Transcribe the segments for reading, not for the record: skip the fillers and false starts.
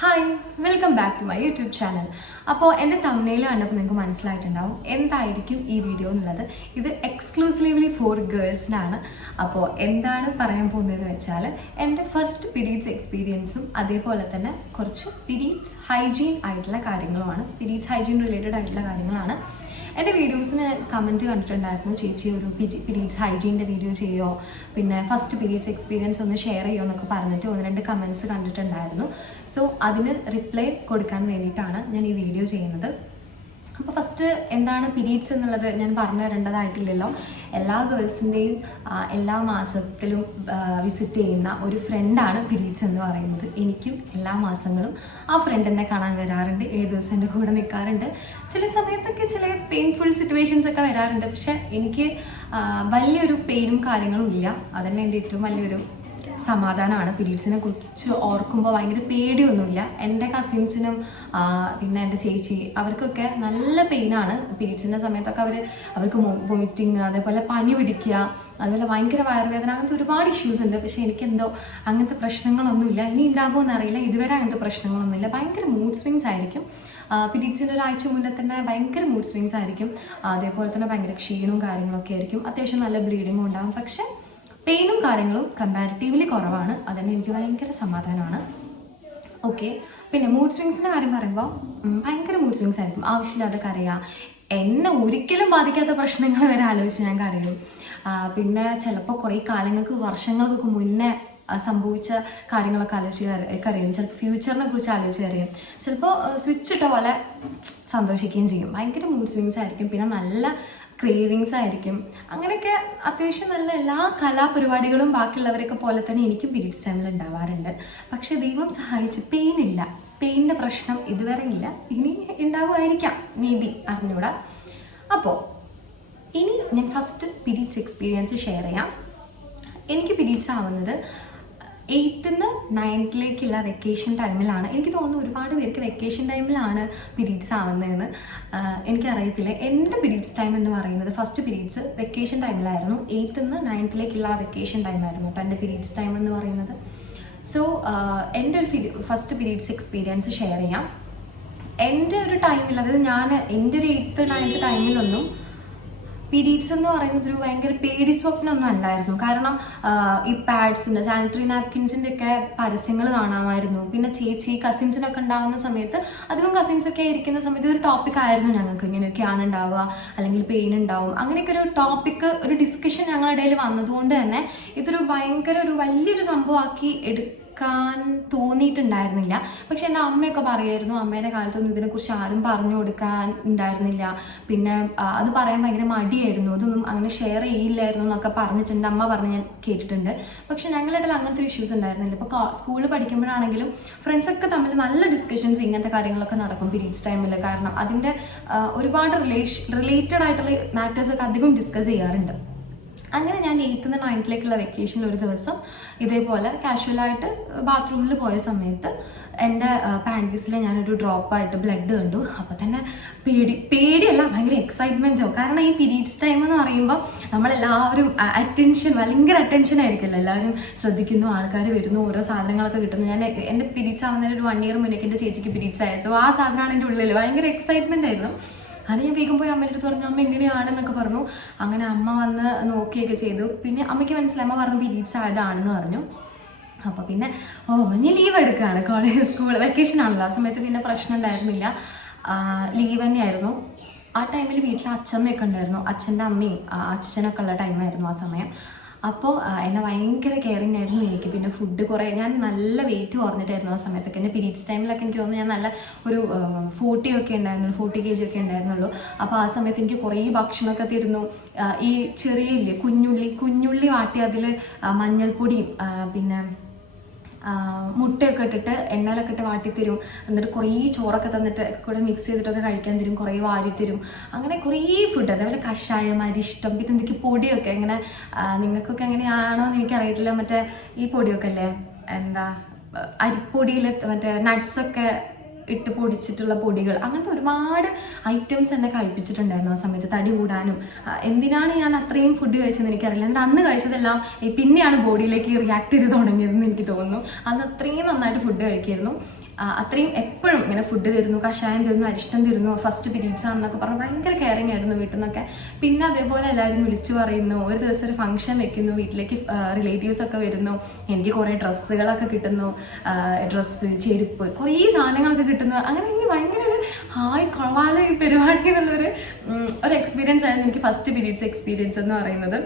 Hi, welcome back to my YouTube channel. അപ്പോൾ എൻ്റെ തമ്മിൽ കണ്ടപ്പോൾ നിങ്ങൾക്ക് മനസ്സിലായിട്ടുണ്ടാവും എന്തായിരിക്കും ഈ വീഡിയോ എന്നുള്ളത്. ഇത് എക്സ്ക്ലൂസീവ്ലി ഫോർ ഗേൾസിനാണ്. അപ്പോൾ എന്താണ് പറയാൻ പോകുന്നതെന്ന് വെച്ചാൽ എൻ്റെ ഫസ്റ്റ് പീരീഡ്സ് എക്സ്പീരിയൻസും അതേപോലെ തന്നെ കുറച്ച് പീരീഡ്സ് ഹൈജീൻ ആയിട്ടുള്ള കാര്യങ്ങളുമാണ്. പീരീഡ്സ് ഹൈജീൻ റിലേറ്റഡ് ആയിട്ടുള്ള കാര്യങ്ങളാണ്. എൻ്റെ വീഡിയോസിന് കമൻറ്റ് കണ്ടിട്ടുണ്ടായിരുന്നു, ചേച്ചി ഒരു പീരീഡ്സ് ഹൈജീൻ്റെ വീഡിയോ ചെയ്യുമോ, പിന്നെ ഫസ്റ്റ് പീരീഡ്സ് എക്സ്പീരിയൻസ് ഒന്ന് ഷെയർ ചെയ്യുമോ എന്നൊക്കെ പറഞ്ഞിട്ട് ഒന്ന് രണ്ട് കമൻറ്റ്സ് കണ്ടിട്ടുണ്ടായിരുന്നു. സോ അതിന് റിപ്ലൈ കൊടുക്കാൻ വേണ്ടിയിട്ടാണ് ഞാൻ ഈ വീഡിയോ ചെയ്യുന്നത്. അപ്പോൾ ഫസ്റ്റ് എന്താണ് പീരീഡ്സ് എന്നുള്ളത് ഞാൻ പറഞ്ഞു തരേണ്ടതായിട്ടില്ലല്ലോ. എല്ലാ ഗേൾസിൻ്റെയും എല്ലാ മാസത്തിലും വിസിറ്റ് ചെയ്യുന്ന ഒരു ഫ്രണ്ടാണ് പീരീഡ്സ് എന്ന് പറയുന്നത്. എനിക്കും എല്ലാ മാസങ്ങളും ആ ഫ്രണ്ട് എന്നെ കാണാൻ വരാറുണ്ട്, 7 ദിവസം എൻ്റെ കൂടെ നിൽക്കാറുണ്ട്. ചില സമയത്തൊക്കെ ചില പെയിൻഫുൾ സിറ്റുവേഷൻസ് ഒക്കെ വരാറുണ്ട്. പക്ഷെ എനിക്ക് വലിയൊരു പെയിനും കാര്യങ്ങളും ഇല്ല. അതന്നെ എൻ്റെ ഏറ്റവും വലിയൊരു സമാധാനമാണ്. പീരീഡ്സിനെ കുറിച്ച് ഓർക്കുമ്പോൾ ഭയങ്കര പേടിയൊന്നുമില്ല. എൻ്റെ കസിൻസിനും പിന്നെ എൻ്റെ ചേച്ചി അവർക്കൊക്കെ നല്ല പെയിനാണ് പീരീഡ്സിൻ്റെ സമയത്തൊക്കെ. അവർക്ക് വൊമിറ്റിങ്, അതേപോലെ പനി പിടിക്കുക, അതുപോലെ ഭയങ്കര വയറുവേദന, അങ്ങനത്തെ ഒരുപാട് ഇഷ്യൂസ് ഉണ്ട്. പക്ഷേ എനിക്കെന്തോ അങ്ങനത്തെ പ്രശ്നങ്ങളൊന്നുമില്ല. ഇനി ഉണ്ടാകുമെന്ന് അറിയില്ല, ഇതുവരെ അങ്ങനത്തെ പ്രശ്നങ്ങളൊന്നുമില്ല. ഭയങ്കര മൂഡ് സ്വിങ്സ് ആയിരിക്കും. പീരീഡ്സിൻ്റെ ഒരാഴ്ച മുന്നേ തന്നെ ഭയങ്കര മൂഡ് സ്വിങ്സ് ആയിരിക്കും. അതേപോലെ തന്നെ ഭയങ്കര ക്ഷീണവും കാര്യങ്ങളൊക്കെ ആയിരിക്കും. അത്യാവശ്യം നല്ല ബ്ലീഡിങ്ങും ഉണ്ടാകും. പക്ഷേ പെയിനും കാര്യങ്ങളും കമ്പാരിറ്റീവ്ലി കുറവാണ്. അതന്നെ എനിക്ക് ഭയങ്കര സമാധാനമാണ്. ഓക്കെ, പിന്നെ മൂഡ് സ്വിങ്സിൻ്റെ കാര്യം പറയുമ്പോൾ ഭയങ്കര മൂഡ് സ്വിങ്സ് ആയിരിക്കും. ആവശ്യമില്ലാതെ കരയുക, എന്നെ ഒരിക്കലും ബാധിക്കാത്ത പ്രശ്നങ്ങൾ വരെ ആലോചിച്ച് ഞാൻ കരയും. പിന്നെ ചിലപ്പോൾ കുറേ കാലങ്ങൾക്ക് വർഷങ്ങൾക്കൊക്കെ മുന്നേ സംഭവിച്ച കാര്യങ്ങളൊക്കെ ആലോചിച്ച് കരയും. ചിലപ്പോൾ ഫ്യൂച്ചറിനെ കുറിച്ച് ആലോചിച്ച് കരയും. ചിലപ്പോൾ സ്വിച്ച് ഇട്ട പോലെ സന്തോഷിക്കുകയും ചെയ്യും. ഭയങ്കര മൂഡ് സ്വിങ്സ് ആയിരിക്കും. പിന്നെ നല്ല ക്രേവിങ്സ് ആയിരിക്കും. അങ്ങനെയൊക്കെ അത്യാവശ്യം നല്ല എല്ലാ കലാപരിപാടികളും ബാക്കിയുള്ളവരൊക്കെ പോലെ തന്നെ എനിക്കും പീരീഡ്സ് ടൈമിൽ ഉണ്ടാവാറുണ്ട്. പക്ഷെ ദൈവം സഹായിച്ച് പെയിനില്ല. പെയിനിൻ്റെ പ്രശ്നം ഇതുവരെ ഇല്ല. ഇനി ഉണ്ടാവുമായിരിക്കാം, മേ ബി, അറിഞ്ഞൂടാ. അപ്പോൾ ഇനി ഞാൻ ഫസ്റ്റ് പീരീഡ്സ് എക്സ്പീരിയൻസ് ഷെയർ ചെയ്യാം. എനിക്ക് പീരീഡ്സ് ആവുന്നത് 8th നിന്ന് 9th വെക്കേഷൻ ടൈമിലാണ്. എനിക്ക് തോന്നുന്നു ഒരുപാട് പേർക്ക് വെക്കേഷൻ ടൈമിലാണ് പീരീഡ്സ് ആവുന്നതെന്ന്. എനിക്കറിയത്തില്ല. എൻ്റെ പീരീഡ്സ് ടൈം എന്ന് പറയുന്നത് ഫസ്റ്റ് പീരീഡ്സ് വെക്കേഷൻ ടൈമിലായിരുന്നു. 8th നിന്ന് 9th വെക്കേഷൻ ടൈമായിരുന്നു കേട്ടോ എൻ്റെ പീരീഡ്സ് ടൈം എന്ന് പറയുന്നത്. സോ എൻ്റെ ഒരു ഫസ്റ്റ് പീരീഡ്സ് എക്സ്പീരിയൻസ് ഷെയർ ചെയ്യാം. എൻ്റെ ഒരു ടൈമിൽ, അതായത് എൻ്റെ ഒരു 8th 9th ടൈമിലൊന്നും പീരീഡ്സ് എന്ന് പറയുന്നത് ഒരു ഭയങ്കര പേടി സ്വപ്നമൊന്നും അല്ലായിരുന്നു. കാരണം ഈ പാഡ്സിൻ്റെ, സാനിറ്ററി നാപ്കിൻസിൻ്റെ ഒക്കെ പരസ്യങ്ങൾ കാണാമായിരുന്നു. പിന്നെ ചേച്ചി കസിൻസിനൊക്കെ ഉണ്ടാകുന്ന സമയത്ത്, അധികം കസിൻസൊക്കെ ഇരിക്കുന്ന സമയത്ത് ഒരു ടോപ്പിക് ആയിരുന്നു ഞങ്ങൾക്ക്, ഇങ്ങനെയൊക്കെയാണ് ഉണ്ടാവുക, അല്ലെങ്കിൽ പെയിൻ ഉണ്ടാവും, അങ്ങനെയൊക്കെ ഒരു ടോപ്പിക്ക്, ഒരു ഡിസ്കഷൻ ഞങ്ങളുടെ ഇടയിൽ വന്നതുകൊണ്ട് തന്നെ ഇതൊരു ഭയങ്കര ഒരു വലിയൊരു സംഭവമാക്കി എടുക്കാൻ തോന്നിയിട്ടുണ്ടായിരുന്നില്ല. പക്ഷെ എൻ്റെ അമ്മയൊക്കെ പറയായിരുന്നു, അമ്മേൻ്റെ കാലത്തൊന്നും ഇതിനെക്കുറിച്ച് ആരും പറഞ്ഞു കൊടുക്കാൻ ഉണ്ടായിരുന്നില്ല. പിന്നെ അത് പറയാൻ ഭയങ്കര മടിയായിരുന്നു, അതൊന്നും അങ്ങനെ ഷെയർ ചെയ്യില്ലായിരുന്നു എന്നൊക്കെ പറഞ്ഞിട്ടുണ്ട്, അമ്മ പറഞ്ഞ് ഞാൻ കേട്ടിട്ടുണ്ട്. പക്ഷെ ഞങ്ങളുടെ ഇടയിൽ അങ്ങനത്തെ ഒരു ഇഷ്യൂസ് ഉണ്ടായിരുന്നില്ല. ഇപ്പോൾ സ്കൂളിൽ പഠിക്കുമ്പോഴാണെങ്കിലും ഫ്രണ്ട്സൊക്കെ തമ്മിൽ നല്ല ഡിസ്കഷൻസ് ഇങ്ങനത്തെ കാര്യങ്ങളൊക്കെ നടക്കും പീരീഡ്സ് ടൈമിൽ. കാരണം അതിൻ്റെ ഒരുപാട് റിലേറ്റഡ് ആയിട്ടുള്ള മാറ്റേഴ്സൊക്കെ അധികം ഡിസ്കസ് ചെയ്യാറുണ്ട്. അങ്ങനെ ഞാൻ 8th നിന്ന് 9th വെക്കേഷനിൽ ഒരു ദിവസം ഇതേപോലെ കാഷ്വലായിട്ട് ബാത്റൂമിൽ പോയ സമയത്ത് എൻ്റെ പാൻറ്റീസിൽ ഞാനൊരു ഡ്രോപ്പായിട്ട് ബ്ലഡ് കണ്ടു. അപ്പോൾ തന്നെ പേടിയല്ല, ഭയങ്കര എക്സൈറ്റ്മെൻറ്റോ. കാരണം ഈ പീരീഡ്സ് ടൈം എന്ന് പറയുമ്പോൾ നമ്മളെല്ലാവരും ഭയങ്കര അറ്റൻഷൻ ആയിരിക്കുമല്ലോ. എല്ലാവരും ശ്രദ്ധിക്കുന്നു, ആൾക്കാർ വരുന്നു, ഓരോ സാധനങ്ങളൊക്കെ കിട്ടുന്നു. ഞാൻ എൻ്റെ പീരീഡ്സ് ആവുന്നതിന് ഒരു 1 year മുന്നേ എൻ്റെ ചേച്ചിക്ക് പീരീഡ്സ് ആയത്. സോ ആ സാധനമാണ് എൻ്റെ ഉള്ളിൽ. ഭയങ്കര എക്സൈറ്റ്മെൻ്റ് ആയിരുന്നു. അത് ഞാൻ വേഗം പോയി അമ്മയുടെ അടുത്ത് പറഞ്ഞു, അമ്മ എങ്ങനെയാണെന്നൊക്കെ പറഞ്ഞു. അങ്ങനെ അമ്മ വന്ന് നോക്കിയൊക്കെ ചെയ്തു. പിന്നെ അമ്മയ്ക്ക് മനസ്സിലായി, അമ്മ പറഞ്ഞു പീരീഡ്സ് ആയതാണെന്ന് പറഞ്ഞു. അപ്പോൾ പിന്നെ ഞാൻ ലീവ് എടുക്കുകയാണ്. സ്കൂൾ വെക്കേഷൻ ആണല്ലോ, ആ സമയത്ത് പിന്നെ പ്രശ്നം ഉണ്ടായിരുന്നില്ല, ലീവ് തന്നെയായിരുന്നു. ആ ടൈമിൽ വീട്ടിൽ അച്ഛമ്മയൊക്കെ ഉണ്ടായിരുന്നു, അച്ഛൻ്റെ അമ്മയും അച്ഛനൊക്കെ ഉള്ള ടൈമായിരുന്നു ആ സമയം. അപ്പോൾ എന്നെ ഭയങ്കര കെയറിങ് ആയിരുന്നു എനിക്ക്. പിന്നെ ഫുഡ് ഞാൻ നല്ല വെയിറ്റ് കുറഞ്ഞിട്ടായിരുന്നു ആ സമയത്തൊക്കെ. എൻ്റെ പീരീഡ്സ് ടൈമിലൊക്കെ എനിക്ക് തോന്നുന്നു ഞാൻ നല്ല ഒരു 40 ഒക്കെ ഉണ്ടായിരുന്നുള്ളൂ, 40 kg ഒക്കെ ഉണ്ടായിരുന്നുള്ളൂ. അപ്പോൾ ആ സമയത്ത് എനിക്ക് കുറേ ഭക്ഷണമൊക്കെ തരുന്നു. ഈ ചെറിയ കുഞ്ഞുള്ളി വാട്ടി അതിൽ മഞ്ഞൾപ്പൊടിയും പിന്നെ മുട്ടയൊക്കെ ഇട്ടിട്ട് എണ്ണയിലൊക്കെ ഇട്ട് വാട്ടിത്തരും. എന്നിട്ട് കുറേ ചോറൊക്കെ തന്നിട്ട് കൂടെ മിക്സ് ചെയ്തിട്ടൊക്കെ കഴിക്കാൻ തരും, കുറേ വാരിത്തരും. അങ്ങനെ കുറേ ഫുഡ്, അതേപോലെ കഷായം, അരിഷ്ടം, പിന്നെ എന്തൊക്കെ പൊടിയൊക്കെ. ഇങ്ങനെ നിങ്ങൾക്കൊക്കെ എങ്ങനെയാണോ എന്ന് എനിക്കറിയത്തില്ല, മറ്റേ ഈ പൊടിയൊക്കെ അല്ലേ, എന്താ അരിപ്പൊടിയിൽ മറ്റേ നട്ട്സൊക്കെ ഇട്ട് പൊടിച്ചിട്ടുള്ള പൊടികൾ, അങ്ങനത്തെ ഒരുപാട് ഐറ്റംസ് എന്നെ കഴിപ്പിച്ചിട്ടുണ്ടായിരുന്നു ആ സമയത്ത്, തടി കൂടാനും. എന്തിനാണ് ഞാൻ അത്രയും ഫുഡ് കഴിച്ചതെന്ന് എനിക്കറിയില്ല. എന്നിട്ട് അന്ന് കഴിച്ചതെല്ലാം പിന്നെയാണ് ബോഡിയിലേക്ക് റിയാക്ട് ചെയ്ത് തുടങ്ങിയതെന്ന് എനിക്ക് തോന്നുന്നു. അന്ന് അത്രയും നന്നായിട്ട് ഫുഡ് കഴിക്കായിരുന്നു. അത്രയും എപ്പോഴും ഇങ്ങനെ ഫുഡ് തരുന്നു, കഷായം തരുന്നു, അരിഷ്ടം തരുന്നു, ഫസ്റ്റ് പീരീഡ്സ് ആണെന്നൊക്കെ പറഞ്ഞ് ഭയങ്കര കെയറിങ് ആയിരുന്നു വീട്ടിൽ നിന്നൊക്കെ. പിന്നെ അതേപോലെ എല്ലാവരും വിളിച്ചു പറയുന്നു, ഒരു ദിവസം ഒരു ഫംഗ്ഷൻ വെക്കുന്നു, വീട്ടിലേക്ക് റിലേറ്റീവ്സ് ഒക്കെ വരുന്നു, എനിക്ക് കുറേ ഡ്രസ്സുകളൊക്കെ കിട്ടുന്നു, ഡ്രസ്സ്, ചെരുപ്പ്, കുറേ സാധനങ്ങളൊക്കെ കിട്ടുന്നു. അങ്ങനെ എനിക്ക് ഭയങ്കര ഒരു ഹായ് കൊള്ളാലോ ഈ പരിപാടി എന്നുള്ളൊരു എക്സ്പീരിയൻസ് ആയിരുന്നു എനിക്ക് ഫസ്റ്റ് പീരീഡ്സ് എക്സ്പീരിയൻസ് എന്ന് പറയുന്നത്.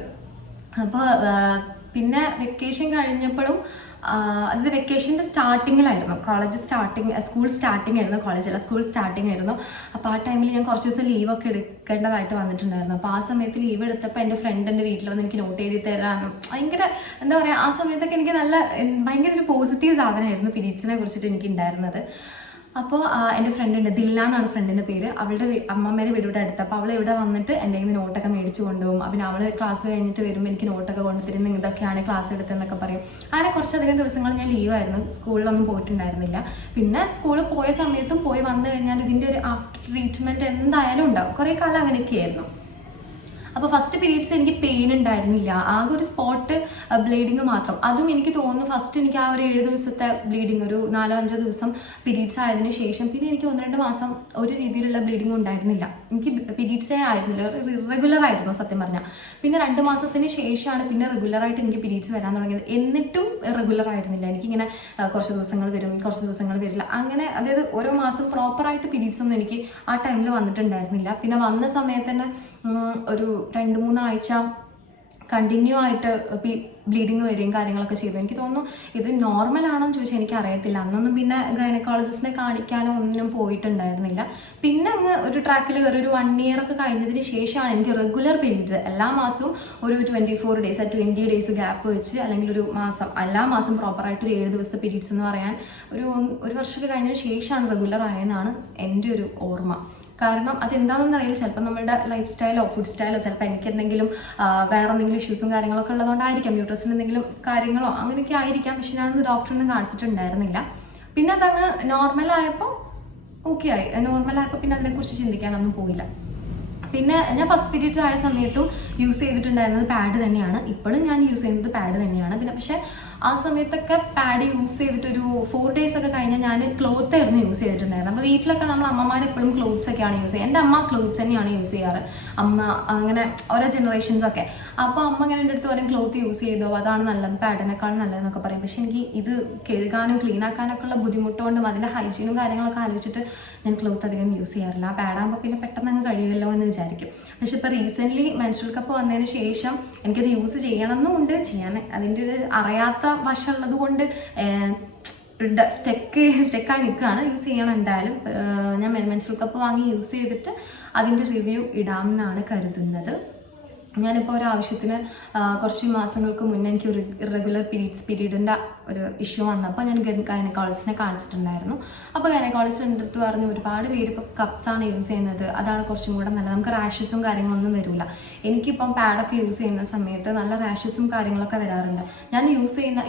അപ്പോൾ പിന്നെ വെക്കേഷൻ കഴിഞ്ഞപ്പോഴും, അത് വെക്കേഷൻ്റെ സ്റ്റാർട്ടിങ്ങിലായിരുന്നു, സ്കൂൾ സ്റ്റാർട്ടിങ് ആയിരുന്നു, കോളേജല്ല സ്കൂൾ സ്റ്റാർട്ടിങ് ആയിരുന്നു. അപ്പോൾ ആ ടൈമിൽ ഞാൻ കുറച്ച് ദിവസം ലീവൊക്കെ എടുക്കേണ്ടതായിട്ട് വന്നിട്ടുണ്ടായിരുന്നു. അപ്പോൾ ആ സമയത്ത് ലീവ് എടുത്തപ്പോൾ എൻ്റെ ഫ്രണ്ട് എൻ്റെ വീട്ടിൽ വന്ന് എനിക്ക് നോട്ട് എഴുതി തരാനും ഭയങ്കര എന്താ പറയുക, ആ സമയത്തൊക്കെ എനിക്ക് ഭയങ്കര ഒരു പോസിറ്റീവ് സാധനമായിരുന്നു പീരീഡ്സിനെ കുറിച്ചിട്ട് എനിക്ക് ഉണ്ടായിരുന്നത്. അപ്പോൾ എൻ്റെ ഫ്രണ്ട് ഉണ്ട്, ദില്ല എന്നാണ് ഫ്രണ്ടിൻ്റെ പേര്. അവളുടെ അമ്മമ്മേരെ വീട് ഇവിടെ അടുത്ത്. അപ്പോൾ അവൾ ഇവിടെ വന്നിട്ട് എൻ്റെ കയ്യിൽ നിന്ന് നോട്ടൊക്കെ മേടിച്ച് കൊണ്ടുപോകും. പിന്നെ അവൾ ക്ലാസ് കഴിഞ്ഞിട്ട് വരുമ്പോൾ എനിക്ക് നോട്ടൊക്കെ കൊണ്ടുതരും, ഇതൊക്കെയാണ് ക്ലാസ് എടുത്തതെന്നൊക്കെ പറയും. അങ്ങനെ കുറച്ചധികം ദിവസങ്ങൾ ഞാൻ ലീവായിരുന്നു, സ്കൂളിലൊന്നും പോയിട്ടുണ്ടായിരുന്നില്ല. പിന്നെ സ്കൂളിൽ പോയ സമയത്തും പോയി വന്നു കഴിഞ്ഞാൽ ഇതിൻ്റെ ഒരു ആഫ്റ്റർ ട്രീറ്റ്മെൻറ്റ് എന്തായാലും ഉണ്ടാവും. കുറേ കാലം അങ്ങനെയൊക്കെയായിരുന്നു. അപ്പോൾ ഫസ്റ്റ് പീരീഡ്സ് എനിക്ക് പെയിൻ ഉണ്ടായിരുന്നില്ല, ആകെ ഒരു സ്പോട്ട് ബ്ലീഡിങ് മാത്രം. അതും എനിക്ക് തോന്നുന്നു ഫസ്റ്റ് എനിക്ക് ആ ഒരു 7 ദിവസത്തെ ബ്ലീഡിങ്, ഒരു 4-5 ദിവസം പീരീഡ്സ് ആയതിനു ശേഷം പിന്നെ എനിക്ക് 1-2 മാസം ഒരു രീതിയിലുള്ള ബ്ലീഡിങ് ഉണ്ടായിരുന്നില്ല. എനിക്ക് പീരീഡ്സേ ആയിരുന്നില്ല, ഇറഗുലർ ആയിരുന്നു സത്യം പറഞ്ഞാൽ. പിന്നെ 2 മാസത്തിന് ശേഷമാണ് പിന്നെ റെഗുലറായിട്ട് എനിക്ക് പീരീഡ്സ് വരാൻ തുടങ്ങിയത്. എന്നിട്ടും റെഗുലർ ആയിരുന്നില്ല, എനിക്കിങ്ങനെ കുറച്ച് ദിവസങ്ങൾ വരും, കുറച്ച് ദിവസങ്ങൾ വരില്ല, അങ്ങനെ. അതായത് ഓരോ മാസം പ്രോപ്പറായിട്ട് പീരീഡ്സ് ഒന്നും എനിക്ക് ആ ടൈമിൽ വന്നിട്ടുണ്ടായിരുന്നില്ല. പിന്നെ വന്ന സമയത്ത് തന്നെ ഒരു 2-3 ആഴ്ച കണ്ടിന്യൂ ആയിട്ട് ബ്ലീഡിങ് വരികയും കാര്യങ്ങളൊക്കെ ചെയ്തു. എനിക്ക് തോന്നുന്നു ഇത് നോർമൽ ആണോന്ന് ചോദിച്ചാൽ എനിക്ക് അറിയത്തില്ല. അന്നൊന്നും പിന്നെ ഗൈനക്കോളജിസ്റ്റിനെ കാണിക്കാനോ ഒന്നിനും പോയിട്ടുണ്ടായിരുന്നില്ല. പിന്നെ അങ്ങ് ഒരു ട്രാക്കിൽ കയറി ഒരു 1 year ഒക്കെ കഴിഞ്ഞതിന് ശേഷമാണ് എനിക്ക് റെഗുലർ പീരീഡ്സ് എല്ലാ മാസവും ഒരു 24 days 20 days ഗ്യാപ്പ് വെച്ച്, അല്ലെങ്കിൽ ഒരു മാസം എല്ലാ മാസം പ്രോപ്പറായിട്ട് ഒരു 7 ദിവസത്തെ പീരീഡ്സ് എന്ന് പറയാൻ ഒരു വർഷമൊക്കെ കഴിഞ്ഞതിന് ശേഷമാണ് റെഗുലർ ആയെന്നാണ് എൻ്റെ ഒരു ഓർമ്മ. കാരണം അതെന്താണെന്ന് അറിയില്ല, ചിലപ്പോൾ നമ്മുടെ ലൈഫ് സ്റ്റൈലോ ഫുഡ് സ്റ്റൈലോ, ചിലപ്പോൾ എനിക്ക് എന്തെങ്കിലും വേറെ എന്തെങ്കിലും ഇഷ്യൂസും കാര്യങ്ങളൊക്കെ ഉള്ളതുകൊണ്ടായിരിക്കാം, ന്യൂട്രസിന് എന്തെങ്കിലും കാര്യങ്ങളോ അങ്ങനെയൊക്കെ ആയിരിക്കാം. പക്ഷെ ഞാനൊന്ന് ഡോക്ടറൊന്നും കാണിച്ചിട്ടുണ്ടായിരുന്നില്ല. പിന്നെ അതങ്ങ് നോർമലായപ്പോൾ ഓക്കെ ആയി. നോർമലായപ്പോൾ പിന്നെ അതിനെക്കുറിച്ച് ചിന്തിക്കാനൊന്നും പോയില്ല. പിന്നെ ഞാൻ ഫസ്റ്റ് പീരീഡ്സ് ആയ സമയത്തും യൂസ് ചെയ്തിട്ടുണ്ടായിരുന്നത് പാഡ് തന്നെയാണ്. ഇപ്പോഴും ഞാൻ യൂസ് ചെയ്യുന്നത് പാഡ് തന്നെയാണ്. പിന്നെ പക്ഷേ ആ സമയത്തൊക്കെ പാഡ് യൂസ് ചെയ്തിട്ടൊരു 4 days ഒക്കെ കഴിഞ്ഞാൽ ഞാൻ ക്ലോത്ത് ആയിരുന്നു യൂസ് ചെയ്തിട്ടുണ്ടായിരുന്നത്. അപ്പോൾ വീട്ടിലൊക്കെ നമ്മൾ അമ്മമാർ എപ്പോഴും ക്ലോത്ത്സ് ഒക്കെയാണ് യൂസ് ചെയ്യുക. എൻ്റെ അമ്മ ക്ലോത്ത്സ് തന്നെയാണ് യൂസ് ചെയ്യാറ്. അമ്മ അങ്ങനെ ഓരോ ജനറേഷൻസൊക്കെ. അപ്പോൾ അമ്മ ഇങ്ങനെ എൻ്റെ അടുത്ത് പറയും ക്ലോത്ത് യൂസ് ചെയ്തോ, അതാണ് നല്ലത്, പാഡിനേക്കാളും നല്ലതെന്നൊക്കെ പറയും. പക്ഷെ എനിക്ക് ഇത് കഴുകാനും ക്ലീൻ ആക്കാനൊക്കെ ഉള്ള ബുദ്ധിമുട്ടുകൊണ്ടും അതിൻ്റെ ഹൈജീനും കാര്യങ്ങളൊക്കെ ആലോചിച്ചിട്ട് ഞാൻ ക്ലോത്ത് അധികം യൂസ് ചെയ്യാറില്ല. ആ പാഡാകുമ്പോൾ പിന്നെ പെട്ടെന്ന് അങ്ങ് കഴിയുമല്ലോ എന്ന് വിചാരിക്കും. പക്ഷെ ഇപ്പോൾ റീസെൻ്റ്ലി മെൻസ്ട്രുവൽ കപ്പ് വന്നതിന് ശേഷം എനിക്കത് യൂസ് ചെയ്യണമെന്നുണ്ട്, ചെയ്യാൻ അതിൻ്റെ ഒരു അറിയാത്ത വശമുള്ളത് കൊണ്ട് സ്റ്റെക്കായി നിൽക്കുകയാണ്. യൂസ് ചെയ്യണം എന്തായാലും. ഞാൻ മെൻസ്ട്രുവൽ കപ്പ് വാങ്ങി യൂസ് ചെയ്തിട്ട് അതിൻ്റെ റിവ്യൂ ഇടാമെന്നാണ് കരുതുന്നത്. ഞാനിപ്പോൾ ഒരു ആവശ്യത്തിന് കുറച്ച് മാസങ്ങൾക്ക് മുന്നേ എനിക്ക് ഒരു ഇറഗുലർ പീരീഡിൻ്റെ ഒരു ഇഷ്യൂ വന്നപ്പോൾ ഞാൻ ഗൈനക്കോളജിസ്റ്റിനെ കാണിച്ചിട്ടുണ്ടായിരുന്നു. അപ്പോൾ ഗൈനക്കോളജിസ്റ്റ് എൻ്റെ അടുത്ത് പറഞ്ഞു, ഒരുപാട് പേര് ഇപ്പോൾ കപ്സാണ് യൂസ് ചെയ്യുന്നത്, അതാണ് കുറച്ചും കൂടെ നല്ലത്, നമുക്ക് റാഷസും കാര്യങ്ങളൊന്നും വരില്ല. എനിക്കിപ്പം പാഡൊക്കെ യൂസ് ചെയ്യുന്ന സമയത്ത് നല്ല റാഷസും കാര്യങ്ങളൊക്കെ വരാറുണ്ട്. ഞാൻ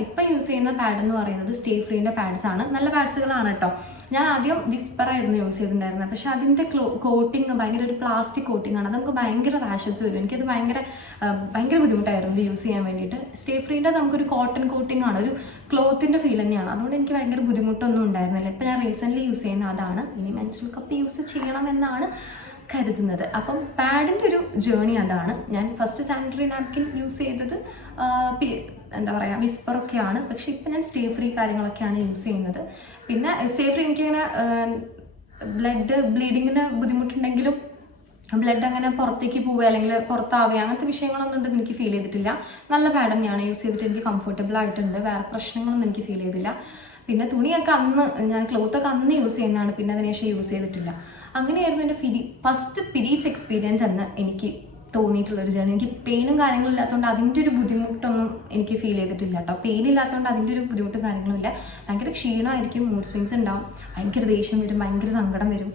ഇപ്പം യൂസ് ചെയ്യുന്ന പാഡ് എന്ന് പറയുന്നത് സ്റ്റേ ഫ്രീൻ്റെ പാഡ്സ് ആണ്. നല്ല പാഡ്സുകളാണ് കേട്ടോ. ഞാൻ ആദ്യം വിസ്പറായിരുന്നു യൂസ് ചെയ്തിട്ടുണ്ടായിരുന്നത്. പക്ഷെ അതിൻ്റെ കോട്ടിങ് ഭയങ്കര ഒരു പ്ലാസ്റ്റിക് കോട്ടിംഗ് ആണ്. അത് നമുക്ക് ഭയങ്കര റാഷസ് വരും. എനിക്കത് ഭയങ്കര ബുദ്ധിമുട്ടായിരുന്നു ഇത് യൂസ് ചെയ്യാൻ വേണ്ടിയിട്ട്. സ്റ്റേ ഫ്രീൻ്റെ നമുക്കൊരു കോട്ടൺ കോട്ടിംഗ് ആണ്, ഒരു ക്ലോത്തിൻ്റെ ഫീൽ തന്നെയാണ്. അതുകൊണ്ട് എനിക്ക് ഭയങ്കര ബുദ്ധിമുട്ടൊന്നും ഉണ്ടായിരുന്നില്ല. ഇപ്പം ഞാൻ റീസെൻ്റ്ലി യൂസ് ചെയ്യുന്ന അതാണ്. ഇനി മെൻസ്ട്രുവൽ കപ്പ് യൂസ് ചെയ്യണമെന്നാണ് കരുതുന്നത്. അപ്പം പാഡിൻ്റെ ഒരു ജേണി അതാണ്. ഞാൻ ഫസ്റ്റ് സാനിറ്ററി നാപ്കിൻ യൂസ് ചെയ്തത് എന്താ പറയുക വിസ്പറൊക്കെയാണ്. പക്ഷെ ഇപ്പം ഞാൻ സ്റ്റേ ഫ്രീ കാര്യങ്ങളൊക്കെയാണ് യൂസ് ചെയ്യുന്നത്. പിന്നെ സ്റ്റേ ഫ്രീ എനിക്കിങ്ങനെ ബ്ലീഡിങ്ങിന് ബുദ്ധിമുട്ടുണ്ടെങ്കിലും ബ്ലഡ് അങ്ങനെ പുറത്തേക്ക് പോവുക അല്ലെങ്കിൽ പുറത്താവുക അങ്ങനത്തെ വിഷയങ്ങളൊന്നും ഉണ്ടെന്ന് എനിക്ക് ഫീൽ ചെയ്തിട്ടില്ല. നല്ല പാഡ് തന്നെയാണ് യൂസ് ചെയ്തിട്ട് എനിക്ക് കംഫർട്ടബിൾ ആയിട്ടുണ്ട്. വേറെ പ്രശ്നങ്ങളൊന്നും എനിക്ക് ഫീൽ ചെയ്തില്ല. പിന്നെ തുണിയൊക്കെ ഞാൻ ക്ലോത്തൊക്കെ അന്ന് യൂസ് ചെയ്യുന്നതാണ്, പിന്നെ അതിനുശേഷം യൂസ് ചെയ്തിട്ടില്ല. അങ്ങനെയായിരുന്നു എൻ്റെ ഫസ്റ്റ് പീരീഡ്സ് എക്സ്പീരിയൻസ് എന്ന് എനിക്ക് തോന്നിയിട്ടുള്ളൊരു ജേർണി. എനിക്ക് പെയിനും കാര്യങ്ങളും ഇല്ലാത്തതുകൊണ്ട് അതിൻ്റെ ഒരു ബുദ്ധിമുട്ടൊന്നും എനിക്ക് ഫീൽ ചെയ്തിട്ടില്ല കേട്ടോ. പെയിൻ ഇല്ലാത്തതുകൊണ്ട് അതിൻ്റെ ഒരു ബുദ്ധിമുട്ടും കാര്യങ്ങളും ഇല്ല. ഭയങ്കര ക്ഷീണമായിരിക്കും, മൂഡ് സ്വിങ്സ് ഉണ്ടാവും, ഭയങ്കര ദേഷ്യം വരും, ഭയങ്കര സങ്കടം വരും,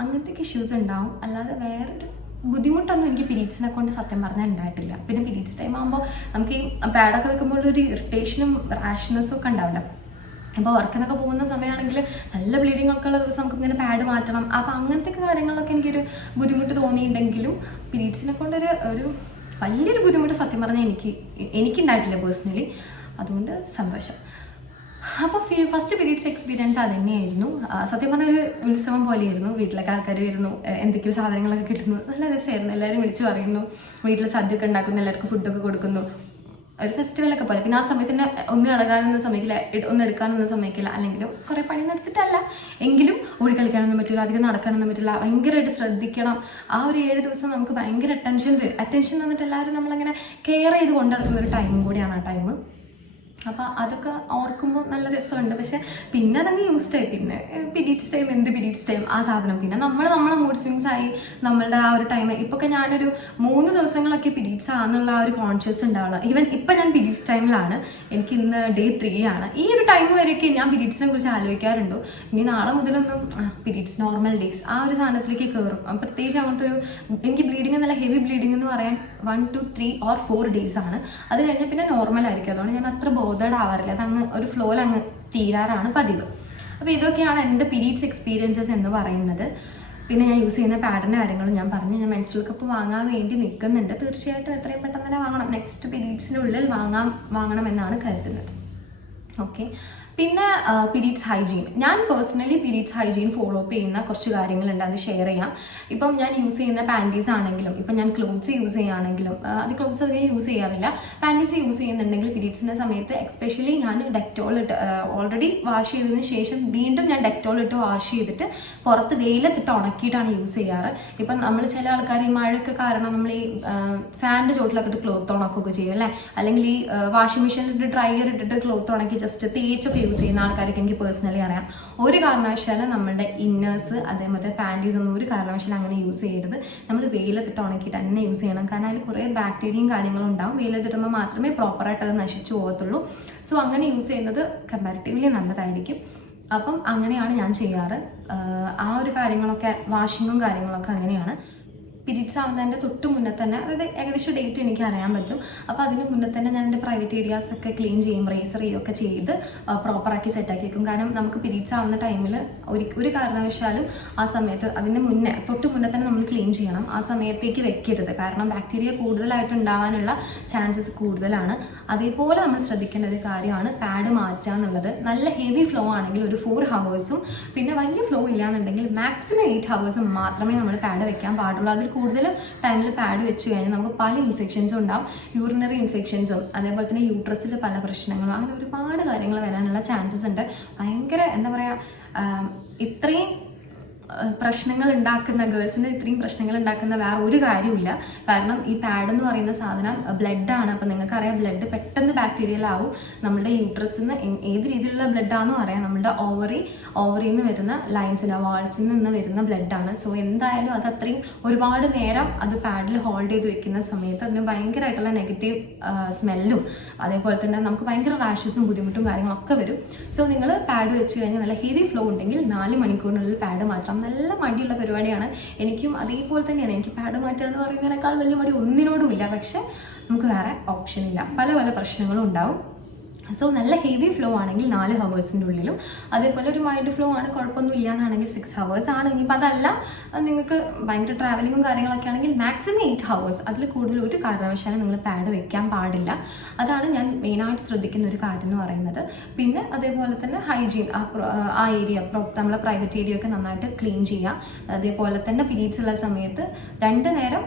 അങ്ങനത്തെ ഇഷ്യൂസ് ഉണ്ടാവും. അല്ലാതെ വേറൊരു ബുദ്ധിമുട്ടൊന്നും എനിക്ക് പീരീഡ്സിനെ കൊണ്ട് സത്യം പറഞ്ഞാൽ ഉണ്ടായിട്ടില്ല. പിന്നെ പീരീഡ്സ് ടൈം ആകുമ്പോൾ നമുക്ക് ഈ പാഡൊക്കെ വെക്കുമ്പോൾ ഒരു ഇറിറ്റേഷനും റാഷ്നെസ്സും ഒക്കെ ഉണ്ടാവില്ല. ഇപ്പോൾ വർക്കിനൊക്കെ പോകുന്ന സമയമാണെങ്കിൽ നല്ല ബ്ലീഡിംഗ് ഒക്കെ ഉള്ള ദിവസം നമുക്ക് ഇങ്ങനെ പാഡ് മാറ്റണം. അപ്പോൾ അങ്ങനത്തെ കാര്യങ്ങളിലൊക്കെ എനിക്കൊരു ബുദ്ധിമുട്ട് തോന്നിയിട്ടുണ്ടെങ്കിലും പീരീഡ്സിനെ കൊണ്ടൊരു വലിയൊരു ബുദ്ധിമുട്ട് സത്യം പറഞ്ഞാൽ എനിക്കുണ്ടായിട്ടില്ല പേഴ്സണലി. അതുകൊണ്ട് സന്തോഷം. അപ്പോൾ ഫസ്റ്റ് പീരീഡ്സ് എക്സ്പീരിയൻസ് അത് തന്നെയായിരുന്നു. സത്യം പറഞ്ഞ ഒരു ഉത്സവം പോലെയായിരുന്നു. വീട്ടിലൊക്കെ ആൾക്കാർ വരുന്നു, എന്തൊക്കെയോ സാധനങ്ങളൊക്കെ കിട്ടുന്നു, നല്ല രസമായിരുന്നു. എല്ലാവരും വിളിച്ചു പറയുന്നു, വീട്ടിൽ സദ്യയൊക്കെ ഉണ്ടാക്കുന്നു, എല്ലാവർക്കും ഫുഡൊക്കെ കൊടുക്കുന്നു, ഒരു ഫെസ്റ്റിവലൊക്കെ പോലെ. പിന്നെ ആ സമയത്ത് തന്നെ ഒന്നും ഇളകാനൊന്നും സമയക്കില്ല, ഒന്നും എടുക്കാനൊന്നും സമയക്കില്ല. അല്ലെങ്കിലും കുറേ പണി നടത്തിയിട്ടല്ല, എങ്കിലും ഓടിക്കളിക്കാനൊന്നും പറ്റില്ല, അധികം നടക്കാനൊന്നും പറ്റില്ല, ഭയങ്കരമായിട്ട് ശ്രദ്ധിക്കണം. ആ ഒരു 7 ദിവസം നമുക്ക് ഭയങ്കര അറ്റൻഷൻ തന്നിട്ട് എല്ലാവരും നമ്മളങ്ങനെ കെയർ ചെയ്ത് കൊണ്ടു നടക്കുന്ന ഒരു ടൈം കൂടിയാണ് ആ ടൈം. അപ്പോൾ അതൊക്കെ ഓർക്കുമ്പോൾ നല്ല രസമുണ്ട്. പക്ഷെ പിന്നെ അതങ്ങ് യൂസ്ഡ് ആയി. പിന്നെ പീരീഡ്സ് ടൈം ആ സാധനം. പിന്നെ നമ്മളെ മൂഡ് സ്വിങ്സ് ആയി, നമ്മളുടെ ആ ഒരു ടൈം. ഇപ്പൊക്കെ ഞാനൊരു 3 ദിവസങ്ങളൊക്കെ പീരീഡ്സ് ആണെന്നുള്ള ആ ഒരു കോൺഷ്യസ് ഉണ്ടാവുക. ഈവൻ ഇപ്പം ഞാൻ പീരീഡ്സ് ടൈമിലാണ്, എനിക്ക് ഇന്ന് ഡേ 3 ആണ്. ഈ ഒരു ടൈം വരെയൊക്കെ ഞാൻ പീരീഡ്സിനെ കുറിച്ച് ആലോചിക്കാറുണ്ടോ, ഇനി നാളെ മുതലൊന്നും പീരീഡ്സ് നോർമൽ ഡേയ്സ് ആ ഒരു സാധനത്തിലേക്ക് കയറും. പ്രത്യേകിച്ച് അങ്ങനത്തെ ഒരു എനിക്ക് ബ്ലീഡിങ് നല്ല ഹെവി ബ്ലീഡിങ് എന്ന് പറയാൻ 1 to 3 or 4 days ആണ്. അത് കഴിഞ്ഞാൽ പിന്നെ നോർമൽ ആയിരിക്കും. അതുകൊണ്ട് ഞാൻ അത്ര ബോധേഡ് ആവാറില്ല, അതങ്ങ് ഒരു ഫ്ലോയിൽ അങ്ങ് തീരാറാണ് പതിവ്. അപ്പോൾ ഇതൊക്കെയാണ് എൻ്റെ പീരീഡ്സ് എക്സ്പീരിയൻസസ് എന്ന് പറയുന്നത്. പിന്നെ ഞാൻ യൂസ് ചെയ്യുന്ന പാഡിൻ്റെ കാര്യങ്ങളും ഞാൻ പറഞ്ഞു. ഞാൻ മെൻസ്ട്രൽ കപ്പ് വാങ്ങാൻ വേണ്ടി നിൽക്കുന്നുണ്ട്. തീർച്ചയായിട്ടും എത്രയും പെട്ടെന്ന് തന്നെ വാങ്ങണം. നെക്സ്റ്റ് പീരീഡ്സിനുള്ളിൽ വാങ്ങണമെന്നാണ് കരുതുന്നത്. ഓക്കെ. പിന്നെ പീരീഡ്സ് ഹൈജീൻ. ഞാൻ personally periods hygiene follow up ചെയ്യുന്ന കുറച്ച് കാര്യങ്ങളുണ്ട്, അത് ഷെയർ ചെയ്യാം. ഇപ്പം ഞാൻ യൂസ് ചെയ്യുന്ന പാൻറ്റീസ് ആണെങ്കിലും, ഇപ്പം ഞാൻ ക്ലോത്ത്സ് യൂസ് ചെയ്യുകയാണെങ്കിലും, അത് ക്ലോത്ത്സ് അധികം യൂസ് ചെയ്യാറില്ല, പാൻറ്റീസ് യൂസ് ചെയ്യുന്നുണ്ടെങ്കിൽ പീരീഡ്സിൻ്റെ സമയത്ത് എക്സ്പെഷ്യലി ഞാൻ ഡെറ്റോൾ ഇട്ട് ഓൾറെഡി വാഷ് ചെയ്തതിന് ശേഷം വീണ്ടും ഞാൻ ഡെറ്റോൾ ഇട്ട് വാഷ് ചെയ്തിട്ട് പുറത്ത് വെയിലത്തിട്ട് ഉണക്കിയിട്ടാണ് യൂസ് ചെയ്യാറ്. ഇപ്പം നമ്മൾ ചില ആൾക്കാർ ഈ മഴയൊക്കെ കാരണം നമ്മൾ ഈ ഫാനിൻ്റെ ചോട്ടിലൊക്കെ ഇട്ട് ക്ലോത്ത് ഉണക്കുകയൊക്കെ ചെയ്യും അല്ലേ, അല്ലെങ്കിൽ ഈ വാഷിംഗ് മെഷീനിലിട്ട് ഡ്രയർ ഇട്ടിട്ട് ക്ലോത്ത് ഉണക്കി ജസ്റ്റ് തേച്ചൊക്കെ യൂസ് ചെയ്യുന്ന ആൾക്കാരൊക്കെ എനിക്ക് പേഴ്സണലി അറിയാം. ഒരു കാരണവശാലും നമ്മുടെ ഇന്നേഴ്സ് അതേപോലെ പാൻറ്റീസ് ഒന്നും ഒരു കാരണവശാലും അങ്ങനെ യൂസ് ചെയ്യരുത്. നമ്മൾ വെയിലത്തിട്ട് ഉണക്കിയിട്ട് തന്നെ യൂസ് ചെയ്യണം. കാരണം അതിൽ കുറേ ബാക്ടീരിയയും കാര്യങ്ങളും ഉണ്ടാവും. വെയിലത്തിടുമ്പോൾ മാത്രമേ പ്രോപ്പറായിട്ട് അത് നശിച്ചു പോകത്തുള്ളൂ. സോ അങ്ങനെ യൂസ് ചെയ്യുന്നത് കമ്പാരിറ്റീവ്ലി നല്ലതായിരിക്കും. അപ്പം അങ്ങനെയാണ് ഞാൻ ചെയ്യാറ്. ആ ഒരു കാര്യങ്ങളൊക്കെ വാഷിങ്ങും കാര്യങ്ങളൊക്കെ അങ്ങനെയാണ്. പീരീഡ്സ് ആവുന്നതിൻ്റെ തൊട്ട് മുന്നേ തന്നെ, അതായത് ഏകദേശം ഡേറ്റ് എനിക്ക് അറിയാൻ പറ്റും. അപ്പോൾ അതിന് മുന്നേ തന്നെ ഞാൻ എൻ്റെ പ്രൈവറ്റ് ഏരിയാസ് ഒക്കെ ക്ലീൻ ചെയ്യും, റേസർ ചെയ്യുകയൊക്കെ ചെയ്ത് പ്രോപ്പറാക്കി സെറ്റാക്കി വെക്കും. കാരണം നമുക്ക് പീരീഡ്സ് ആവുന്ന ടൈമിൽ ഒരു കാരണവശാലും ആ സമയത്ത് അതിന് മുന്നേ തൊട്ട് മുന്നേ തന്നെ നമ്മൾ ക്ലീൻ ചെയ്യണം. ആ സമയത്തേക്ക് വെക്കരുത്, കാരണം ബാക്ടീരിയ കൂടുതലായിട്ട് ഉണ്ടാവാനുള്ള ചാൻസസ് കൂടുതലാണ്. അതേപോലെ നമ്മൾ ശ്രദ്ധിക്കേണ്ട ഒരു കാര്യമാണ് പാഡ് മാറ്റുക എന്നുള്ളത്. നല്ല ഹെവി ഫ്ലോ ആണെങ്കിൽ ഒരു 4 hours, പിന്നെ വലിയ ഫ്ലോ ഇല്ലാന്നുണ്ടെങ്കിൽ മാക്സിമം 8 hours മാത്രമേ നമ്മൾ പാഡ് വെക്കാൻ പാടുള്ളൂ. അതിൽ കൂടുതൽ ടൈമിൽ പാഡ് വെച്ച് കഴിഞ്ഞാൽ നമുക്ക് പല ഇൻഫെക്ഷൻസും ഉണ്ടാവും. യൂറിനറി ഇൻഫെക്ഷൻസും അതേപോലെ തന്നെ യൂട്രസിൽ പല പ്രശ്നങ്ങളും, അങ്ങനെ ഒരുപാട് കാര്യങ്ങൾ വരാനുള്ള ചാൻസസ് ഉണ്ട്. ഭയങ്കര എന്താ പറയുക, ഇത്രയും പ്രശ്നങ്ങൾ ഉണ്ടാക്കുന്ന ഗേൾസിന് ഇത്രയും പ്രശ്നങ്ങൾ ഉണ്ടാക്കുന്ന വേറെ ഒരു കാര്യമില്ല. കാരണം ഈ പാഡ് എന്ന് പറയുന്ന സാധനം ബ്ലഡാണ്. അപ്പം നിങ്ങൾക്കറിയാം, ബ്ലഡ് പെട്ടെന്ന് ബാക്ടീരിയലാവും. നമ്മുടെ യൂട്രസിൽ നിന്ന് ഏത് രീതിയിലുള്ള ബ്ലഡാണെന്നും അറിയാം. നമ്മുടെ ഓവറിയിൽ നിന്ന് വരുന്ന ലൈൻസിൽ വാൾസിൽ നിന്ന് വരുന്ന ബ്ലഡാണ്. സോ എന്തായാലും അത് അത്രയും ഒരുപാട് നേരം അത് പാഡിൽ ഹോൾഡ് ചെയ്ത് വെക്കുന്ന സമയത്ത് അതിന് ഭയങ്കരമായിട്ടുള്ള നെഗറ്റീവ് സ്മെല്ലും അതേപോലെ തന്നെ നമുക്ക് ഭയങ്കര റാഷസും ബുദ്ധിമുട്ടും കാര്യങ്ങളൊക്കെ വരും. സോ നിങ്ങൾ പാഡ് വെച്ച് കഴിഞ്ഞാൽ നല്ല ഹെവി ഫ്ലോ ഉണ്ടെങ്കിൽ 4 മണിക്കൂറിനുള്ളിൽ പാഡ് മാറ്റാം. നല്ല മടിയുള്ള പരിപാടിയാണ്. എനിക്കും അതേപോലെ തന്നെയാണ്. എനിക്ക് പാഡ് മാറ്റുക എന്ന് പറയുന്നതിനേക്കാൾ വലിയ മടി ഒന്നിനോടുമില്ല. പക്ഷെ നമുക്ക് വേറെ ഓപ്ഷൻ ഇല്ല, പല പ്രശ്നങ്ങളും ഉണ്ടാവും. സോ നല്ല ഹെവി ഫ്ലോ ആണെങ്കിൽ 4 hours-ൻ്റെ ഉള്ളിലും, അതേപോലെ ഒരു മൈൽഡ് ഫ്ലോ ആണ് കുഴപ്പമൊന്നും ഇല്ല എന്നാണെങ്കിൽ 6 hours ആണ്. ഇനിയിപ്പോൾ അതല്ല, നിങ്ങൾക്ക് ഭയങ്കര ട്രാവലിങ്ങും കാര്യങ്ങളൊക്കെ ആണെങ്കിൽ മാക്സിമം 8 hours. അതിൽ കൂടുതൽ ഒരു കാരണവശാലും നിങ്ങൾ പാഡ് വെക്കാൻ പാടില്ല. അതാണ് ഞാൻ മെയിനായിട്ട് ശ്രദ്ധിക്കുന്ന ഒരു കാര്യം എന്ന് പറയുന്നത്. പിന്നെ അതേപോലെ തന്നെ ഹൈജീൻ, ആ ഏരിയ നമ്മളെ പ്രൈവറ്റ് ഏരിയ ഒക്കെ നന്നായിട്ട് ക്ലീൻ ചെയ്യുക. അതേപോലെ തന്നെ പീരീഡ്സ് ഉള്ള സമയത്ത് 2 നേരം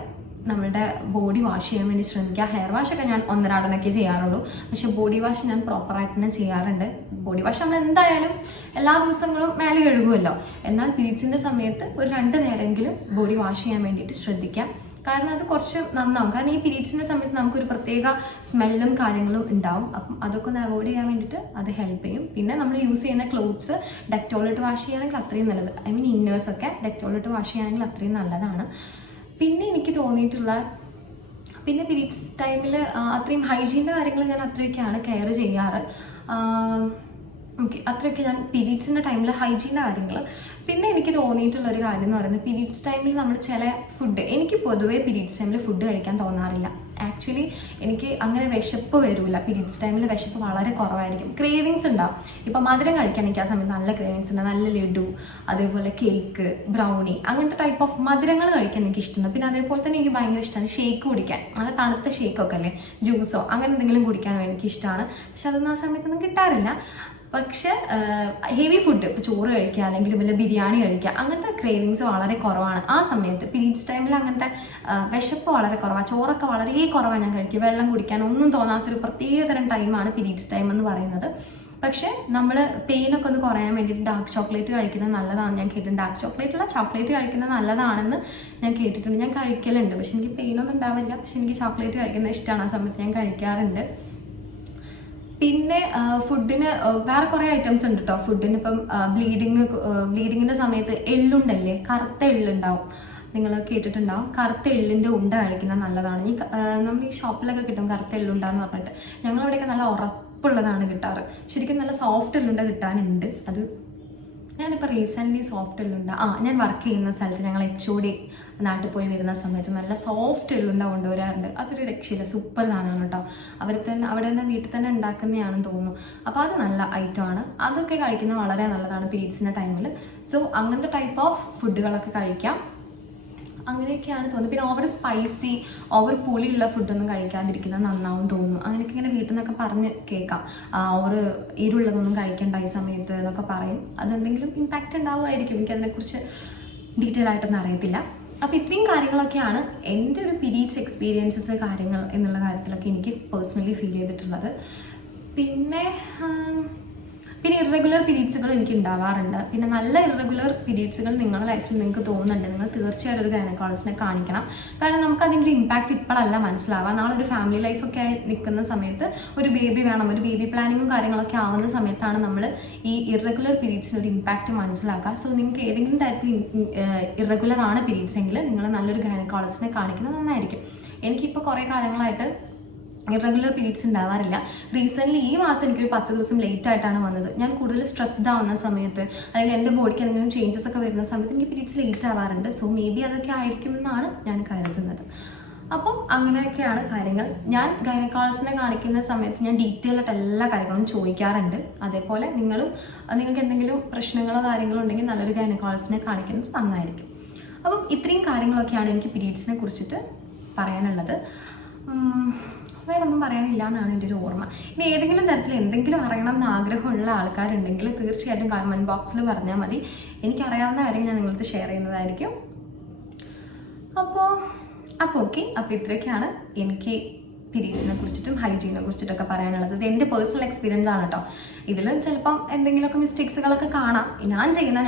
നമ്മളുടെ ബോഡി വാഷ് ചെയ്യാൻ വേണ്ടി ശ്രമിക്കുക. ഹെയർ വാഷൊക്കെ ഞാൻ ഒന്നരാടനൊക്കെ ചെയ്യാറുള്ളൂ, പക്ഷെ ബോഡി വാഷ് ഞാൻ പ്രോപ്പറായിട്ട് തന്നെ ചെയ്യാറുണ്ട്. ബോഡി വാഷ് നമ്മൾ എന്തായാലും എല്ലാ ദിവസങ്ങളും മേലെ കഴുകുമല്ലോ. എന്നാൽ പീരീഡ്സിൻ്റെ സമയത്ത് ഒരു 2 നേരമെങ്കിലും ബോഡി വാഷ് ചെയ്യാൻ വേണ്ടിയിട്ട് ശ്രദ്ധിക്കാം. കാരണം അത് കുറച്ച് നന്നാവും. കാരണം ഈ പീരീഡ്സിൻ്റെ സമയത്ത് നമുക്കൊരു പ്രത്യേക സ്മെല്ലും കാര്യങ്ങളും ഉണ്ടാവും. അപ്പം അതൊക്കെ ഒന്ന് അവോയ്ഡ് ചെയ്യാൻ വേണ്ടിയിട്ട് അത് ഹെൽപ്പ് ചെയ്യും. പിന്നെ നമ്മൾ യൂസ് ചെയ്യുന്ന ക്ലോത്ത്സ് ഡെറ്റോളിട്ട് വാഷ് ചെയ്യുകയാണെങ്കിൽ അത്രയും നല്ലത്. ഐ മീൻ ഇന്നേഴ്സൊക്കെ ഡെറ്റോളിട്ട് വാഷ് ചെയ്യുകയാണെങ്കിൽ അത്രയും നല്ലതാണ്. പിന്നെ എനിക്ക് തോന്നിയിട്ടുള്ള പിന്നെ പീരീഡ്സ് ടൈമിൽ അത്രയും ഹൈജീൻ്റെ കാര്യങ്ങൾ ഞാൻ അത്രയൊക്കെയാണ് കെയർ ചെയ്യാറ്. ഓക്കെ, അത്രയൊക്കെ ഞാൻ പീരീഡ്സിൻ്റെ ടൈമിൽ ഹൈജീൻ്റെ കാര്യങ്ങൾ. പിന്നെ എനിക്ക് തോന്നിയിട്ടുള്ളൊരു കാര്യം എന്ന് പറയുന്നത്, പീരീഡ്സ് ടൈമിൽ നമ്മൾ ചില ഫുഡ്, എനിക്ക് പൊതുവേ പീരീഡ്സ് ടൈമിൽ ഫുഡ് കഴിക്കാൻ തോന്നാറില്ല. ആക്ച്വലി എനിക്ക് അങ്ങനെ വിശപ്പ് വരില്ല. പീരീഡ്സ് ടൈമിൽ വിശപ്പ് വളരെ കുറവായിരിക്കും. ക്രേവിങ്സ് ഉണ്ടാവും. ഇപ്പം മധുരം കഴിക്കാൻ എനിക്ക് ആ സമയത്ത് നല്ല ക്രേവിങ്സ് ഉണ്ട്. നല്ല ലഡു, അതേപോലെ കേക്ക്, ബ്രൗണി, അങ്ങനത്തെ ടൈപ്പ് ഓഫ് മധുരങ്ങൾ കഴിക്കാൻ എനിക്ക് ഇഷ്ടമാണ്. പിന്നെ അതേപോലെ തന്നെ എനിക്ക് ഭയങ്കര ഇഷ്ടമാണ് ഷേക്ക് കുടിക്കാൻ. നല്ല തണുത്ത ഷേക്കൊക്കെ അല്ലേ, ജ്യൂസോ അങ്ങനെ എന്തെങ്കിലും കുടിക്കാൻ എനിക്ക് ഇഷ്ടമാണ്. പക്ഷെ അതൊന്നും ആ സമയത്തൊന്നും കിട്ടാറില്ല. പക്ഷെ ഹെവി ഫുഡ് ഇപ്പോൾ ചോറ് കഴിക്കുക അല്ലെങ്കിൽ വല്ല ബിരിയാണി കഴിക്കുക അങ്ങനത്തെ ക്രേവിങ്സ് വളരെ കുറവാണ് ആ സമയത്ത്. പീരീഡ്സ് ടൈമിൽ അങ്ങനത്തെ വിശപ്പ് വളരെ കുറവാണ്, ചോറൊക്കെ വളരെ കുറവാണ് ഞാൻ കഴിക്കുക. വെള്ളം കുടിക്കാൻ ഒന്നും തോന്നാത്തൊരു പ്രത്യേകതരം ടൈമാണ് പീരീഡ്സ് ടൈം എന്ന് പറയുന്നത്. പക്ഷെ നമ്മൾ പെയിനൊക്കെ ഒന്ന് കുറയാൻ വേണ്ടിയിട്ട് ഡാർക്ക് ചോക്ലേറ്റ് കഴിക്കുന്നത് നല്ലതാണ് ഞാൻ കേട്ടിട്ടുണ്ട്. ഡാർക്ക് ചോക്ലേറ്റല്ല, ചോക്ലേറ്റ് കഴിക്കുന്നത് നല്ലതാണെന്ന് ഞാൻ കേട്ടിട്ടുണ്ട്. ഞാൻ കഴിക്കലുണ്ട്, പക്ഷെ എനിക്ക് പെയിനൊന്നും ഉണ്ടാവില്ല. പക്ഷെ എനിക്ക് ചോക്ലേറ്റ് കഴിക്കുന്നത് ഇഷ്ടമാണ്, ആ സമയത്ത് ഞാൻ കഴിക്കാറുണ്ട്. പിന്നെ ഫുഡിന് വേറെ കുറേ ഐറ്റംസ് ഉണ്ട് കേട്ടോ. ഫുഡിന് ഇപ്പം ബ്ലീഡിങ്ങിൻ്റെ സമയത്ത് എള്ളുണ്ടല്ലേ, കറുത്ത എള്ളുണ്ടാവും, നിങ്ങൾ കേട്ടിട്ടുണ്ടാവും. കറുത്ത എള്ളിൻ്റെ ഉണ്ട കഴിക്കുന്നത് നല്ലതാണ്. നമ്മൾ ഈ ഷോപ്പിലൊക്കെ കിട്ടും കറുത്ത എള്ളുണ്ടാന്ന് പറഞ്ഞിട്ട്. ഞങ്ങളവിടെയൊക്കെ നല്ല ഉറപ്പുള്ളതാണ് കിട്ടാറ്. ശരിക്കും നല്ല സോഫ്റ്റ് എള്ളുണ്ട കിട്ടാനുണ്ട്. അത് ഞാനിപ്പോൾ റീസെൻ്റ്ലി സോഫ്റ്റ് എള്ളുണ്ട ഞാൻ വർക്ക് ചെയ്യുന്ന സ്ഥലത്ത് ഞങ്ങൾ HOD നാട്ടിൽ പോയി വരുന്ന സമയത്ത് നല്ല സോഫ്റ്റ് എള്ളുണ്ട കൊണ്ടുവരാറുണ്ട്. അതൊരു രക്ഷയില്ല, സൂപ്പർ സാധനമാണ് കേട്ടോ. അവിടെ തന്നെ വീട്ടിൽ തന്നെ ഉണ്ടാക്കുന്നതാണെന്ന് തോന്നുന്നു. അപ്പോൾ അത് നല്ല ഐറ്റമാണ്. അതൊക്കെ കഴിക്കുന്നത് വളരെ നല്ലതാണ് പീരീഡ്സിൻ്റെ ടൈമിൽ. സോ അങ്ങനത്തെ ടൈപ്പ് ഓഫ് ഫുഡുകളൊക്കെ കഴിക്കാം. അങ്ങനെയൊക്കെയാണ് തോന്നുന്നത്. പിന്നെ ഓവർ സ്പൈസി, ഓവർ പുളിയുള്ള ഫുഡൊന്നും കഴിക്കാതിരിക്കുന്നത് നന്നാവും തോന്നുന്നു. അങ്ങനെയൊക്കെ ഇങ്ങനെ വീട്ടിൽ നിന്നൊക്കെ പറഞ്ഞ് കേൾക്കാം. ഓവർ എരിവുള്ളതൊന്നും കഴിക്കണ്ട ഈ സമയത്ത് എന്നൊക്കെ പറയും. അതെന്തെങ്കിലും ഇമ്പാക്റ്റ് ഉണ്ടാവുമായിരിക്കും, എനിക്കതിനെക്കുറിച്ച് ഡീറ്റെയിൽ ആയിട്ടൊന്നും അറിയത്തില്ല. അപ്പോൾ ഇത്രയും കാര്യങ്ങളൊക്കെയാണ് എൻ്റെ ഒരു പീരീഡ്സ് എക്സ്പീരിയൻസസ് കാര്യങ്ങൾ എന്നുള്ള കാര്യത്തിലൊക്കെ എനിക്ക് പേഴ്സണലി ഫീൽ ചെയ്തിട്ടുള്ളത്. പിന്നെ ഇറഗുലർ പീരീഡ്സുകൾ എനിക്ക് ഉണ്ടാവാറുണ്ട്. പിന്നെ നല്ല ഇറഗുലർ പീരീഡ്സുകൾ നിങ്ങളുടെ ലൈഫിൽ നിങ്ങൾക്ക് തോന്നുന്നുണ്ട്, നിങ്ങൾ തീർച്ചയായിട്ടും ഒരു ഗൈനക്കോളജിസ്റ്റിനെ കാണിക്കണം. കാരണം നമുക്ക് അതിൻ്റെ ഒരു ഇമ്പാക്റ്റ് ഇപ്പോഴല്ല മനസ്സിലാവാം. നാളെ ഒരു ഫാമിലി ലൈഫൊക്കെ ആയി നിൽക്കുന്ന സമയത്ത് ഒരു ബേബി വേണം, ഒരു ബേബി പ്ലാനിങ്ങും കാര്യങ്ങളൊക്കെ ആവുന്ന സമയത്താണ് നമ്മൾ ഈ ഇറഗുലർ പീരീഡ്സിന് ഒരു ഇമ്പാക്റ്റ് മനസ്സിലാക്കുക. സോ നിങ്ങൾക്ക് ഏതെങ്കിലും തരത്തിൽ ഇറഗുലർ ആണ് പീരീഡ്സ് എങ്കിൽ നിങ്ങൾ നല്ലൊരു ഗൈനക്കോളജിസ്റ്റിനെ കാണിക്കുന്നത് നന്നായിരിക്കും. എനിക്കിപ്പോൾ കുറേ കാലങ്ങളായിട്ട് ഇറഗുലർ പീരീഡ്സ് ഉണ്ടാവാറില്ല. റീസെൻ്റ്ലി ഈ മാസം എനിക്കൊരു 10 ദിവസം ലേറ്റ് ആയിട്ടാണ് വന്നത്. ഞാൻ കൂടുതൽ സ്ട്രെസ്ഡ് ആവുന്ന സമയത്ത് അല്ലെങ്കിൽ എൻ്റെ ബോഡിക്ക് എന്തെങ്കിലും ചേഞ്ചസ് ഒക്കെ വരുന്ന സമയത്ത് എനിക്ക് പീരീഡ്സ് ലേറ്റ് ആവാറുണ്ട്. സോ മേ ബി അതൊക്കെ ആയിരിക്കുമെന്നാണ് ഞാൻ കരുതുന്നത്. അപ്പം അങ്ങനെയൊക്കെയാണ് കാര്യങ്ങൾ. ഞാൻ ഗൈനക്കോളജിസ്റ്റിനെ കാണിക്കുന്ന സമയത്ത് ഞാൻ ഡീറ്റെയിൽ ആയിട്ട് എല്ലാ കാര്യങ്ങളും ചോദിക്കാറുണ്ട്. അതേപോലെ നിങ്ങൾക്ക് എന്തെങ്കിലും പ്രശ്നങ്ങളോ കാര്യങ്ങളോ ഉണ്ടെങ്കിൽ നല്ലൊരു ഗൈനക്കോളജിസ്റ്റിനെ കാണിക്കുന്നത് നന്നായിരിക്കും. അപ്പം ഇത്രയും കാര്യങ്ങളൊക്കെയാണ് എനിക്ക് പീരീഡ്സിനെ കുറിച്ചിട്ട് പറയാനുള്ളത്. വേറെ ഒന്നും പറയാനില്ല എന്നാണ് എൻ്റെ ഒരു ഓർമ്മ. ഇനി ഏതെങ്കിലും തരത്തിൽ എന്തെങ്കിലും അറിയണം എന്ന് ആഗ്രഹമുള്ള ആൾക്കാരുണ്ടെങ്കിൽ തീർച്ചയായിട്ടും കമൻറ്റ് ബോക്സിൽ പറഞ്ഞാൽ മതി. എനിക്കറിയാവുന്ന കാര്യം ഞാൻ നിങ്ങൾക്ക് ഷെയർ ചെയ്യുന്നതായിരിക്കും. അപ്പോൾ ഓക്കെ. അപ്പോൾ ഇത്രയൊക്കെയാണ് എനിക്ക് പീരീഡ്സിനെ കുറിച്ചിട്ടും ഹൈജീനെ കുറിച്ചിട്ടൊക്കെ പറയാനുള്ളത്. ഇത് എൻ്റെ പേഴ്സണൽ എക്സ്പീരിയൻസ് ആണ് കേട്ടോ. ഇതിൽ ചിലപ്പം എന്തെങ്കിലുമൊക്കെ മിസ്റ്റേക്സുകളൊക്കെ കാണാം.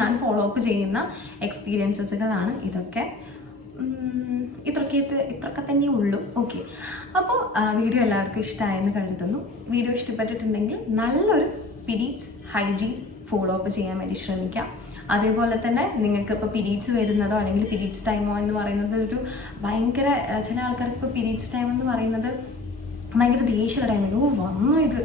ഞാൻ ഫോളോ അപ്പ് ചെയ്യുന്ന എക്സ്പീരിയൻസസുകളാണ് ഇതൊക്കെ. ഇത്രയൊക്കെ തന്നെ ഉള്ളൂ. ഓക്കെ. അപ്പോൾ വീഡിയോ എല്ലാവർക്കും ഇഷ്ടമായെന്ന് കരുതുന്നു. വീഡിയോ ഇഷ്ടപ്പെട്ടിട്ടുണ്ടെങ്കിൽ നല്ലൊരു പീരീഡ്സ് ഹൈജീൻ ഫോളോ അപ്പ് ചെയ്യാൻ വേണ്ടി ശ്രമിക്കാം. അതേപോലെ തന്നെ നിങ്ങൾക്ക് ഇപ്പോൾ പീരീഡ്സ് വരുന്നതോ അല്ലെങ്കിൽ പീരീഡ്സ് ടൈമോ എന്ന് പറയുന്നത് ഒരു ഭയങ്കര, ചില ആൾക്കാർക്ക് ഇപ്പോൾ പീരീഡ്സ് ടൈം എന്ന് പറയുന്നത് ഭയങ്കര ദേഷ്യമുള്ള ടൈമിൽ വന്നു ഇത്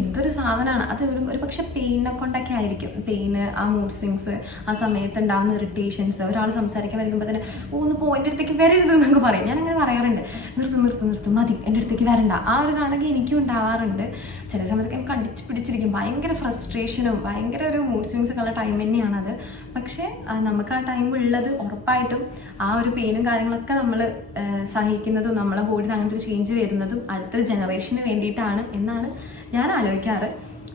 എന്തൊരു സാധനമാണ്. അത് ഒരു പക്ഷെ പെയിനെ കൊണ്ടൊക്കെ ആയിരിക്കും. പെയിന്, ആ മൂഡ് സ്വിങ്സ്, ആ സമയത്ത് ഉണ്ടാകുന്ന ഇറിറ്റേഷൻസ്, ഒരാൾ സംസാരിക്കാൻ വരുമ്പോൾ തന്നെ ഒന്ന് എൻ്റെ അടുത്തേക്ക് വരരുത് എന്നൊക്കെ പറയും. ഞാനങ്ങനെ പറയാറുണ്ട്, നിർത്തും മതി, എൻ്റെ അടുത്തേക്ക് വരണ്ട. ആ ഒരു സാധനമൊക്കെ എനിക്കും ഉണ്ടാവാറുണ്ട്. ചില സമയത്തൊക്കെ എനിക്ക് കടിച്ച് പിടിച്ചിരിക്കും. ഭയങ്കര ഫ്രസ്ട്രേഷനും ഭയങ്കര ഒരു മൂഡ് സ്വിങ്സൊക്കെ ഉള്ള ടൈം തന്നെയാണത്. പക്ഷേ നമുക്ക് ആ ടൈം ഉള്ളത് ഉറപ്പായിട്ടും ആ ഒരു പെയിനും കാര്യങ്ങളൊക്കെ നമ്മൾ സഹിക്കുന്നതും നമ്മളെ ബോഡിയിൽ അങ്ങനത്തെ ഒരു ചേഞ്ച് വരുന്നതും അടുത്തൊരു ജനറേഷന് വേണ്ടിയിട്ടാണ് എന്നാണ് ഞാൻ ആലോചിക്കാറ്.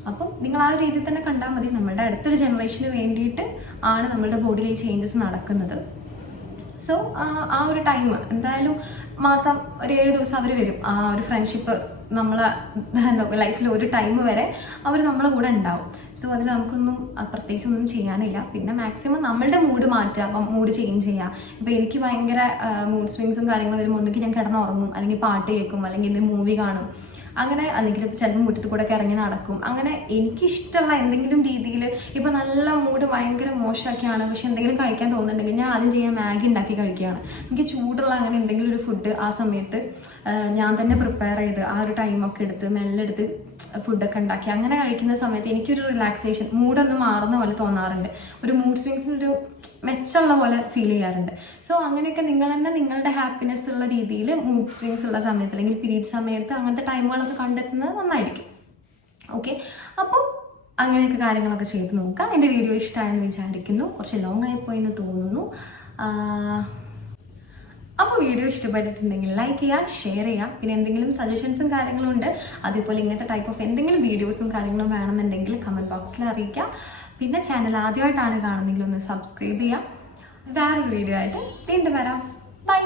അപ്പം നിങ്ങൾ ആ ഒരു രീതിയിൽ തന്നെ കണ്ടാൽ മതി. നമ്മളുടെ അടുത്തൊരു ജനറേഷന് വേണ്ടിയിട്ട് ആണ് നമ്മളുടെ ബോഡിയിൽ ഈ ചേഞ്ചസ് നടക്കുന്നത്. സോ ആ ഒരു ടൈം എന്തായാലും മാസം ഒരു 7 ദിവസം അവർ വരും. ആ ഒരു ഫ്രണ്ട്ഷിപ്പ് നമ്മളെ ലൈഫിൽ ഒരു ടൈം വരെ അവർ നമ്മളെ കൂടെ ഉണ്ടാവും. സോ അതിൽ നമുക്കൊന്നും പ്രത്യേകിച്ചൊന്നും ചെയ്യാനില്ല. പിന്നെ മാക്സിമം നമ്മളുടെ മൂഡ് മാറ്റുക, മൂഡ് ചേഞ്ച് ചെയ്യുക. ഇപ്പോൾ എനിക്ക് ഭയങ്കര മൂഡ് സ്വിങ്സും കാര്യങ്ങളും വരുമ്പോൾ ഒന്നുകിൽ ഞാൻ കിടന്നുറങ്ങും, അല്ലെങ്കിൽ പാട്ട് കേൾക്കും, അല്ലെങ്കിൽ എന്തെങ്കിലും മൂവി കാണും, അങ്ങനെ അല്ലെങ്കിൽ ചിലപ്പോൾ മുറ്റത്ത് കൂടെ ഒക്കെ ഇറങ്ങി നടക്കും. അങ്ങനെ എനിക്കിഷ്ടമുള്ള എന്തെങ്കിലും രീതിയിൽ, ഇപ്പോൾ നല്ല മൂഡ് ഭയങ്കര മോശമൊക്കെയാണ് പക്ഷെ എന്തെങ്കിലും കഴിക്കാൻ തോന്നുന്നുണ്ടെങ്കിൽ ഞാൻ ആദ്യം ചെയ്യാൻ മാഗി ഉണ്ടാക്കി കഴിക്കുകയാണ്. എനിക്ക് ചൂടുള്ള അങ്ങനെ എന്തെങ്കിലും ഒരു ഫുഡ് ആ സമയത്ത് ഞാൻ തന്നെ പ്രിപ്പയർ ചെയ്ത് ആ ഒരു ടൈമൊക്കെ എടുത്ത് മെല്ലെടുത്ത് ഫുഡൊക്കെ ഉണ്ടാക്കി അങ്ങനെ കഴിക്കുന്ന സമയത്ത് എനിക്കൊരു റിലാക്സേഷൻ, മൂഡൊന്ന് മാറുന്ന പോലെ തോന്നാറുണ്ട്. ഒരു മൂഡ് സ്വിങ്സിനൊരു മെച്ചമുള്ള പോലെ ഫീൽ ചെയ്യാറുണ്ട്. സോ അങ്ങനെയൊക്കെ നിങ്ങൾ തന്നെ നിങ്ങളുടെ ഹാപ്പിനെസ് ഉള്ള രീതിയിൽ മൂഡ് സ്വിങ്സ് ഉള്ള സമയത്ത് അല്ലെങ്കിൽ പീരീഡ് സമയത്ത് അങ്ങനത്തെ ടൈമുകളൊക്കെ കണ്ടെത്തുന്നത് നന്നായിരിക്കും. ഓക്കെ. അപ്പോൾ അങ്ങനെയൊക്കെ കാര്യങ്ങളൊക്കെ ചെയ്ത് നോക്കാം. എൻ്റെ വീഡിയോ ഇഷ്ടമായെന്ന് വിചാരിക്കുന്നു. കുറച്ച് ലോങ് ആയിപ്പോയെന്ന് തോന്നുന്നു. അപ്പോൾ വീഡിയോ ഇഷ്ടപ്പെട്ടിട്ടുണ്ടെങ്കിൽ ലൈക്ക് ചെയ്യുക, ഷെയർ ചെയ്യുക. പിന്നെ എന്തെങ്കിലും സജഷൻസും കാര്യങ്ങളും ഉണ്ട്, അതേപോലെ ഇങ്ങനത്തെ ടൈപ്പ് ഓഫ് എന്തെങ്കിലും വീഡിയോസും കാര്യങ്ങളും വേണമെന്നുണ്ടെങ്കിൽ കമൻറ്റ് ബോക്സിൽ അറിയിക്കുക. പിന്നെ ചാനൽ ആദ്യമായിട്ടാണ് കാണുന്നെങ്കിൽ ഒന്ന് സബ്സ്ക്രൈബ് ചെയ്യുക. വേറൊരു വീഡിയോ ആയിട്ട് വീണ്ടും വരാം. ബൈ.